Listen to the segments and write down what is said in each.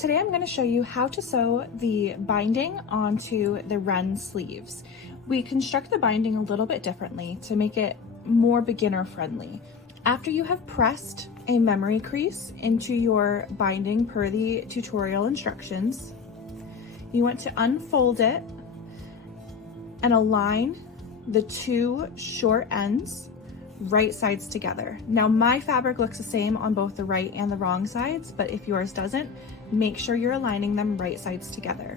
Today I'm going to show you how to sew the binding onto the Wren sleeves. We construct the binding a little bit differently to make it more beginner friendly. After you have pressed a memory crease into your binding per the tutorial instructions, you want to unfold it and align the two short ends right sides together. Now my fabric looks the same on both the right and the wrong sides, but if yours doesn't, make sure you're aligning them right sides together.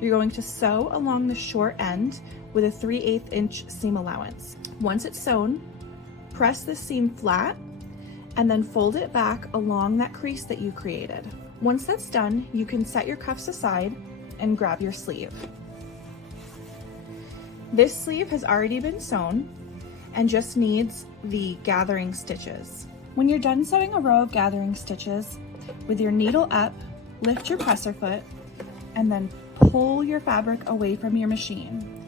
You're going to sew along the short end with a 3/8 inch seam allowance. Once it's sewn, press the seam flat and then fold it back along that crease that you created. Once that's done, you can set your cuffs aside and grab your sleeve. This sleeve has already been sewn and just needs the gathering stitches. When you're done sewing a row of gathering stitches, with your needle up, lift your presser foot and then pull your fabric away from your machine.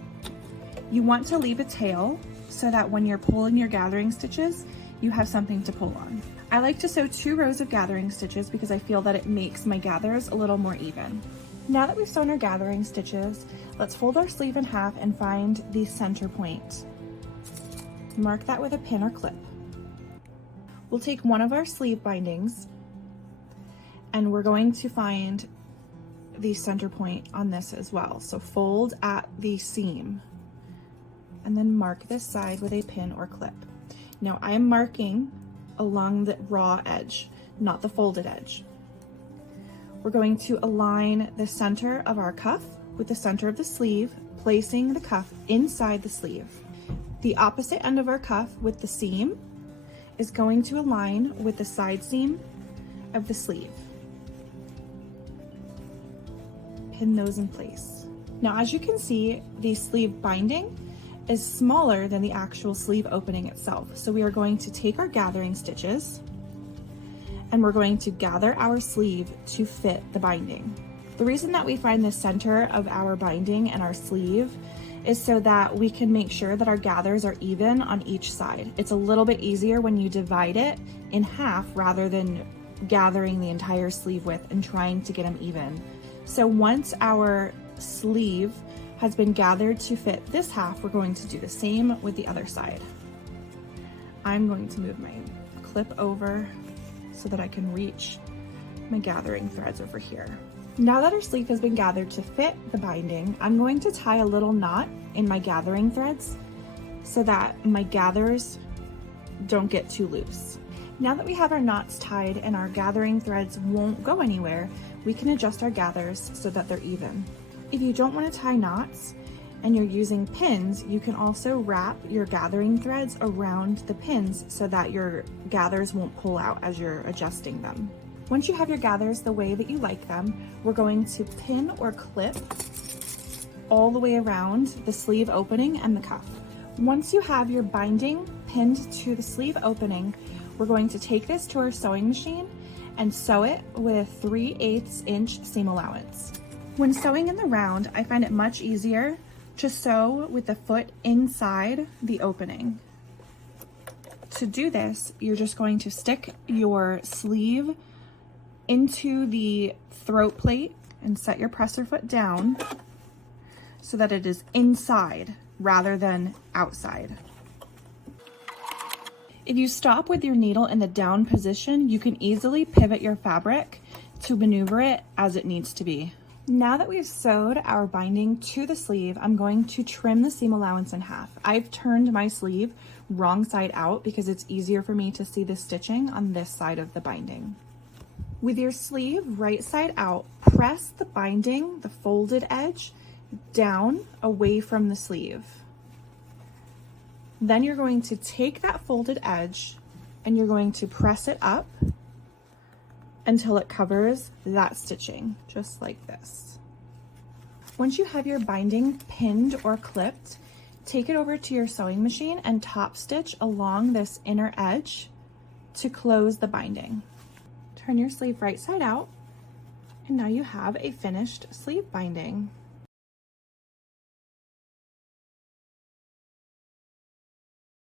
You want to leave a tail so that when you're pulling your gathering stitches, you have something to pull on. I like to sew 2 rows of gathering stitches because I feel that it makes my gathers a little more even. Now that we've sewn our gathering stitches, let's fold our sleeve in half and find the center point. Mark that with a pin or clip. We'll take one of our sleeve bindings and we're going to find the center point on this as well. So fold at the seam and then mark this side with a pin or clip. Now I am marking along the raw edge, not the folded edge. We're going to align the center of our cuff with the center of the sleeve, placing the cuff inside the sleeve. The opposite end of our cuff with the seam is going to align with the side seam of the sleeve. Pin those in place. Now, as you can see, the sleeve binding is smaller than the actual sleeve opening itself. So we are going to take our gathering stitches and we're going to gather our sleeve to fit the binding. The reason that we find the center of our binding and our sleeve is so that we can make sure that our gathers are even on each side. It's a little bit easier when you divide it in half rather than gathering the entire sleeve width and trying to get them even. So once our sleeve has been gathered to fit this half, we're going to do the same with the other side. I'm going to move my clip over so that I can reach my gathering threads over here. Now that our sleeve has been gathered to fit the binding, I'm going to tie a little knot in my gathering threads so that my gathers don't get too loose. Now that we have our knots tied and our gathering threads won't go anywhere, we can adjust our gathers so that they're even. If you don't want to tie knots and you're using pins, you can also wrap your gathering threads around the pins so that your gathers won't pull out as you're adjusting them. Once you have your gathers the way that you like them, we're going to pin or clip all the way around the sleeve opening and the cuff. Once you have your binding pinned to the sleeve opening, we're going to take this to our sewing machine and sew it with a 3/8 inch seam allowance. When sewing in the round, I find it much easier to sew with the foot inside the opening. To do this, you're just going to stick your sleeve into the throat plate and set your presser foot down so that it is inside rather than outside. If you stop with your needle in the down position, you can easily pivot your fabric to maneuver it as it needs to be. Now that we've sewed our binding to the sleeve, I'm going to trim the seam allowance in half. I've turned my sleeve wrong side out because it's easier for me to see the stitching on this side of the binding. With your sleeve right side out, press the binding, the folded edge, down away from the sleeve. Then you're going to take that folded edge and you're going to press it up until it covers that stitching, just like this. Once you have your binding pinned or clipped, take it over to your sewing machine and top stitch along this inner edge to close the binding. Turn your sleeve right side out, and now you have a finished sleeve binding.